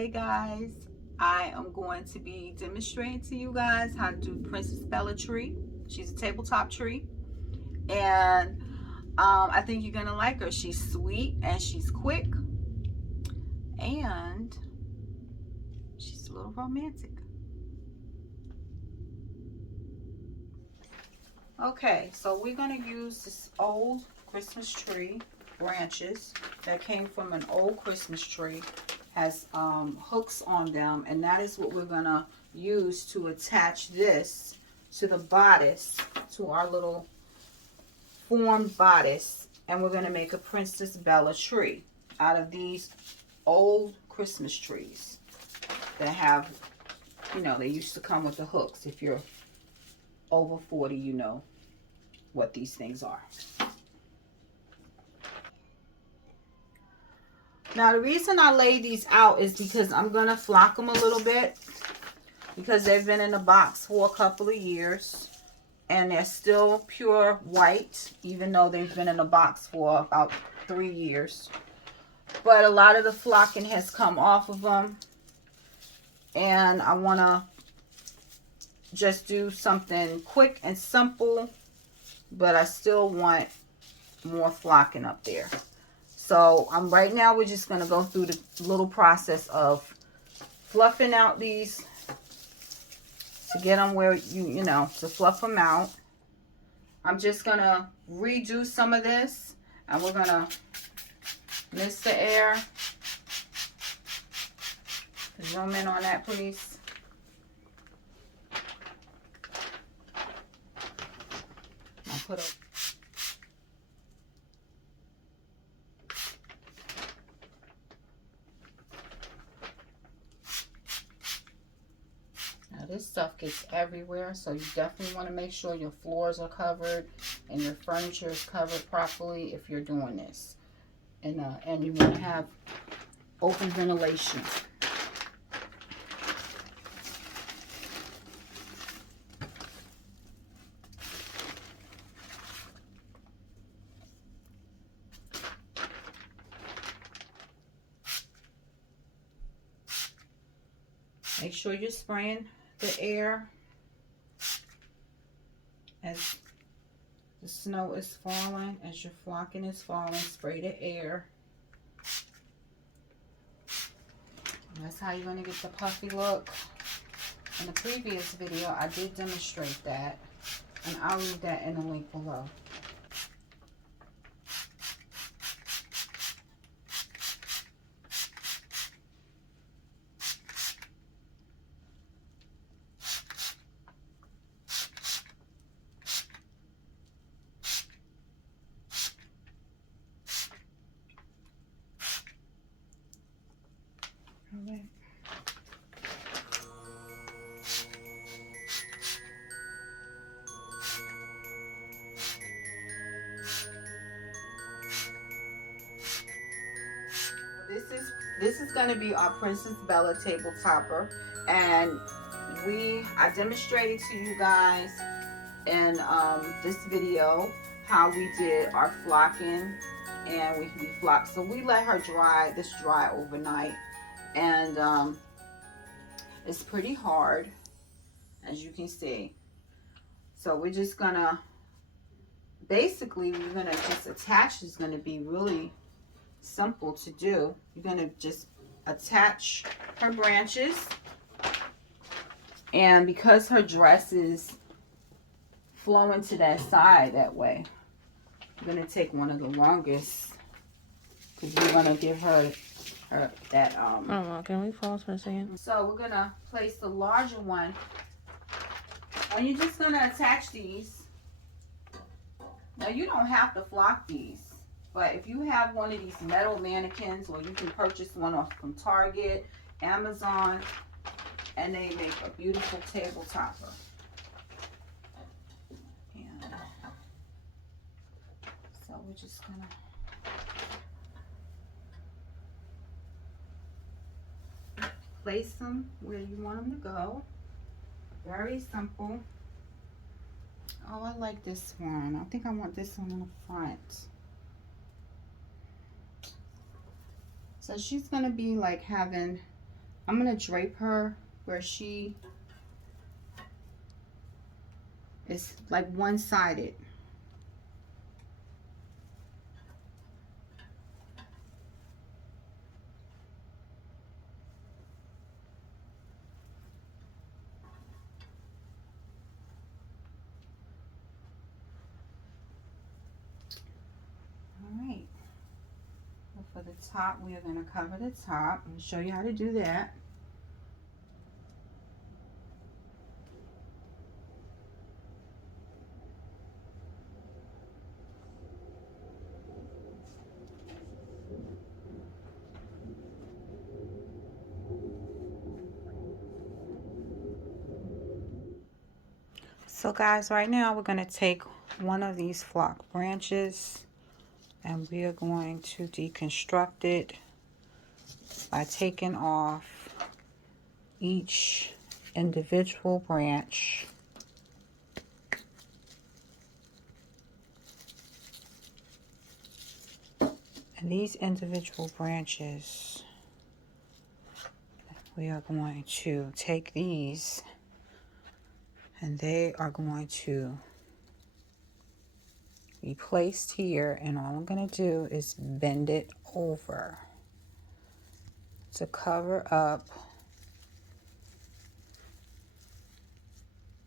Today, guys, I am going to be demonstrating to you guys how to do Princess Bella tree. She's a tabletop tree, and I think you're gonna like her. She's sweet and she's quick, and she's a little romantic. Okay, so we're gonna use this old Christmas tree branches that came from an old Christmas tree. Has hooks on them, and that is what we're gonna use to attach this to the bodice, to our little formed bodice, and we're gonna make a Princess Bella tree out of these old Christmas trees that have, you know, they used to come with the hooks. If you're over 40, you know what these things are. Now, the reason I lay these out is because I'm going to flock them a little bit, because they've been in the box for a couple of years and they're still pure white, even though they've been in the box for about 3 years. But a lot of the flocking has come off of them, and I want to just do something quick and simple, but I still want more flocking up there. So right now we're just going to go through the little process of fluffing out these to get them where you know, to fluff them out. I'm just going to redo some of this, and we're going to mist the air. Zoom in on that, please. I'll put a This stuff gets everywhere, so you definitely want to make sure your floors are covered and your furniture is covered properly if you're doing this. And you want to have open ventilation. Make sure you're spraying the air as the snow is falling, as your flocking is falling. Spray the air. And that's how you're going to get the puffy look. In the previous video, I did demonstrate that, and I'll leave that in the link below. This is going to be our Princess Bella table topper, and I demonstrated to you guys in this video how we did our flocking, and we flocked. So we let her dry overnight, and it's pretty hard, as you can see. So we're just gonna just attach. It's gonna be really simple to do. You're gonna just attach her branches, and because her dress is flowing to that side that way, I'm gonna take one of the longest, because we're gonna give her that can we pause for a second? So we're gonna place the larger one, and you're just gonna attach these. Now you don't have to flock these, but if you have one of these metal mannequins, or you can purchase one off from Target, Amazon, and they make a beautiful table topper. And so we're just gonna place them where you want them to go. Very simple. Oh, I like this one. I think I want this one in the front. So she's going to be like having I'm gonna drape her where she is like one-sided. All right. So for the top, we are going to cover the top. I'm going to show you how to do that. So guys, right now we're going to take one of these flock branches and we are going to deconstruct it by taking off each individual branch. And these individual branches, we are going to take these and they are going to be placed here, and all I'm going to do is bend it over to cover up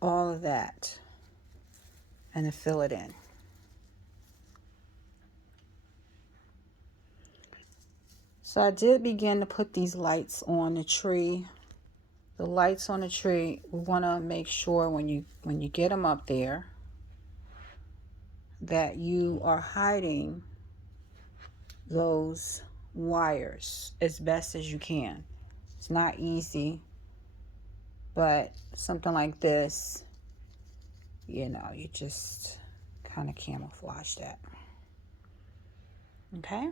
all of that and to fill it in. So I did begin to put these lights on the tree. The lights on the tree, we want to make sure when you get them up there that you are hiding those wires as best as you can. It's not easy, but something like this, you know, you just kind of camouflage that. Okay.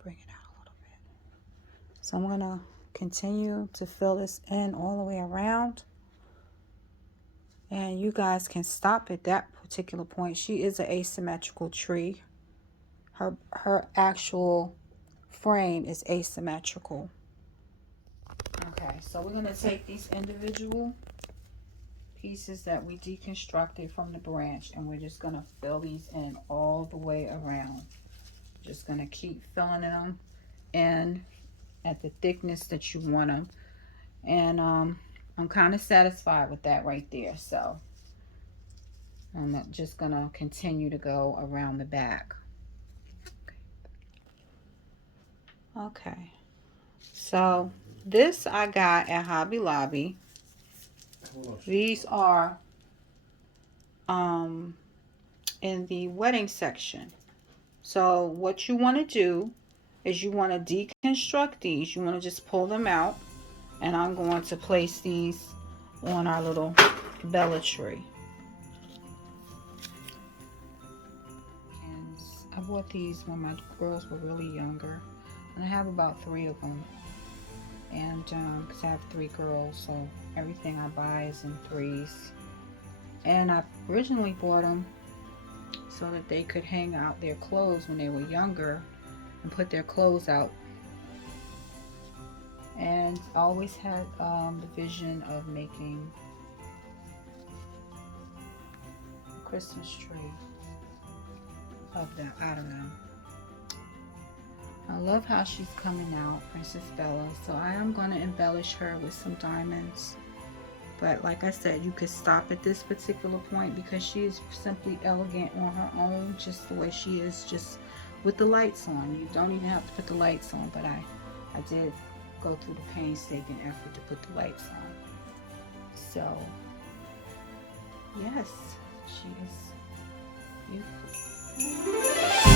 Bring it out a little bit. So I'm gonna continue to fill this in all the way around. And you guys can stop at that particular point. She is an asymmetrical tree. Her actual frame is asymmetrical. Okay, so we're going to take these individual pieces that we deconstructed from the branch and we're just going to fill these in all the way around. Just going to keep filling them in at the thickness that you want them. And I'm kind of satisfied with that right there. So I'm just going to continue to go around the back. Okay. So this I got at Hobby Lobby. These are in the wedding section. So what you want to do is you want to deconstruct these. You want to just pull them out, and I'm going to place these on our little Bella tree. And I bought these when my girls were really younger, and I have about 3 of them. And because I have 3 girls, so everything I buy is in 3s. And I originally bought them so that they could hang out their clothes when they were younger and put their clothes out. And I always had the vision of making a Christmas tree of them. I don't know. I love how she's coming out, Princess Bella. So I am going to embellish her with some diamonds. But like I said, you could stop at this particular point because she is simply elegant on her own, just the way she is, just with the lights on. You don't even have to put the lights on, but I did go through the painstaking effort to put the lights on. So, yes, she is beautiful.